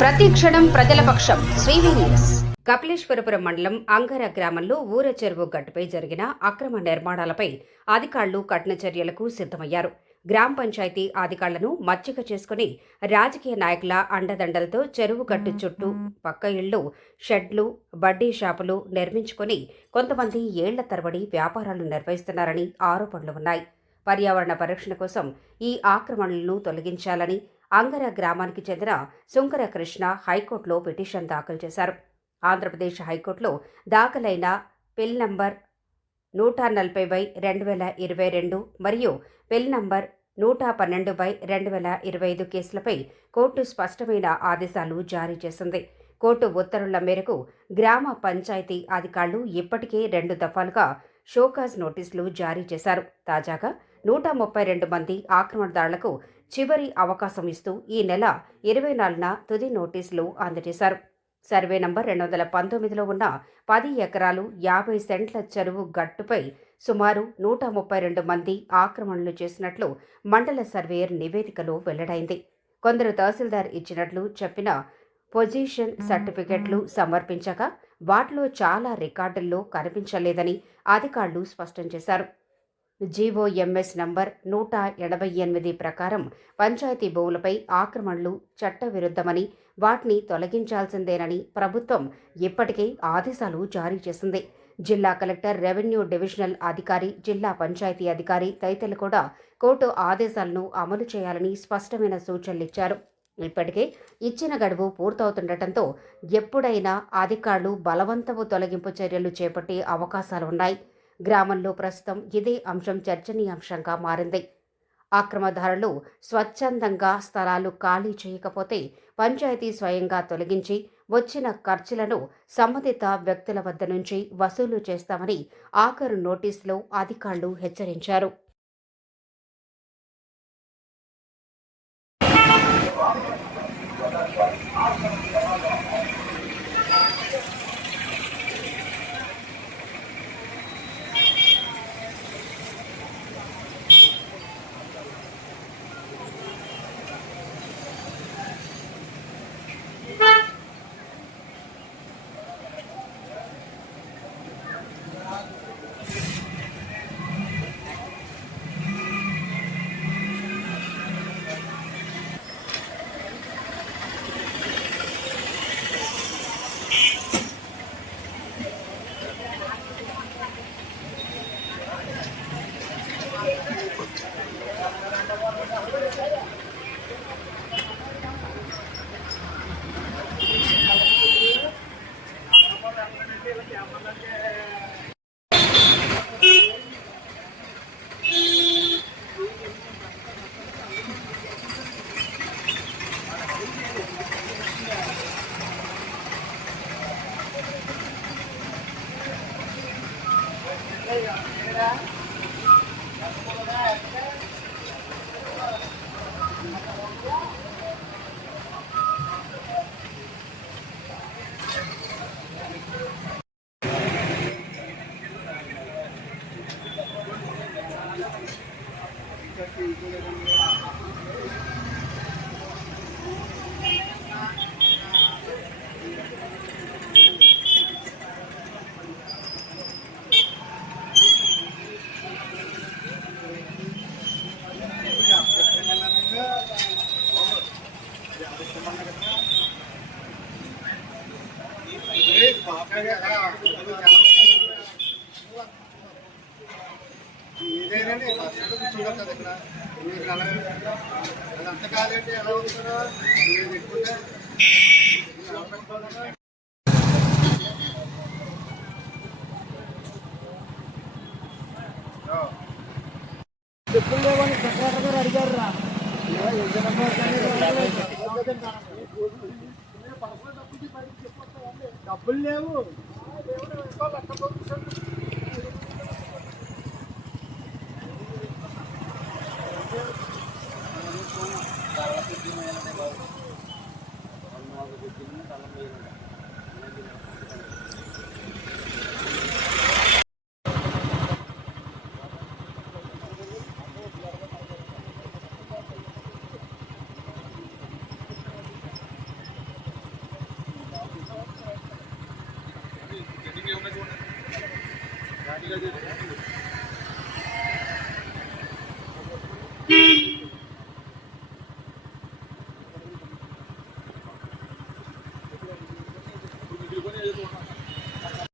ప్రతి క్షణం ప్రజల పక్షం శ్రీవి న్యూస్. కపిలేశ్వరపురం మండలం అంగర గ్రామంలో ఊర చెరువు గట్టుపై జరిగిన అక్రమ నిర్మాణాలపై అధికారులు కఠిన చర్యలకు సిద్ధమయ్యారు. గ్రామ పంచాయతీ అధికారులను మచ్చిక చేసుకుని రాజకీయ నాయకుల అండదండలతో చెరువు గట్టు చుట్టూ పక్క ఇళ్లు, షెడ్లు, బడ్డీ షాపులు నిర్మించుకుని కొంతమంది ఏళ్ల తరబడి వ్యాపారాలు నిర్వహిస్తున్నారని ఆరోపణలు ఉన్నాయి. పర్యావరణ పరిరక్షణ కోసం ఈ ఆక్రమణలను తొలగించాలని అంగర గ్రామానికి చెందిన సుంకర కృష్ణ హైకోర్టులో పిటిషన్ దాఖలు చేశారు. ఆంధ్రప్రదేశ్ హైకోర్టులో దాఖలైన పిల్ నంబర్ 140/2022 మరియు పిల్ నంబర్ 112/2025 కేసులపై కోర్టు స్పష్టమైన ఆదేశాలు జారీ చేసింది. కోర్టు ఉత్తర్వుల మేరకు గ్రామ పంచాయతీ అధికారులు ఇప్పటికే 2 దఫాలుగా షోకాజ్ నోటీసులు జారీ చేశారు. తాజాగా 132 మంది ఆక్రమణదారులకు చివరి అవకాశం ఇస్తూ ఈ నెల 24న తుది నోటీసులు అందజేశారు. సర్వే నంబర్ 219లో ఉన్న 10 ఎకరాలు 50 సెంట్ల చెరువు గట్టుపై సుమారు 132 మంది ఆక్రమణలు చేసినట్లు మండల సర్వేయర్ నివేదికలో వెల్లడైంది. కొందరు తహసీల్దార్ ఇచ్చినట్లు చెప్పిన పొజిషన్ సర్టిఫికెట్లు సమర్పించగా వాటిలో చాలా రికార్డుల్లో కనిపించలేదని అధికారులు స్పష్టం చేశారు. జీవోఎంఎస్ నంబర్ 188 ప్రకారం పంచాయతీ భూములపై ఆక్రమణలు చట్టవిరుద్ధమని, వాటిని తొలగించాల్సిందేనని ప్రభుత్వం ఇప్పటికే ఆదేశాలు జారీ చేసింది. జిల్లా కలెక్టర్, రెవెన్యూ డివిజనల్ అధికారి, జిల్లా పంచాయతీ అధికారి తదితరులు కూడా కోర్టు ఆదేశాలను అమలు చేయాలని స్పష్టమైన సూచనలిచ్చారు. ఇప్పటికే ఇచ్చిన గడువు పూర్తవుతుండటంతో ఎప్పుడైనా అధికారులు బలవంతపు తొలగింపు చర్యలు చేపట్టే అవకాశాలున్నాయి. గ్రామంలో ప్రస్తుతం ఇదే అంశం చర్చనీయాంశంగా మారింది. ఆక్రమణదారులు స్వచ్ఛందంగా స్థలాలు ఖాళీ చేయకపోతే పంచాయతీ స్వయంగా తొలగించి వచ్చిన ఖర్చులను సంబంధిత వ్యక్తుల వద్ద నుంచి వసూలు చేస్తామని ఆఖరు నోటీసులో అధికారులు హెచ్చరించారు. డబ్బులు లేవు.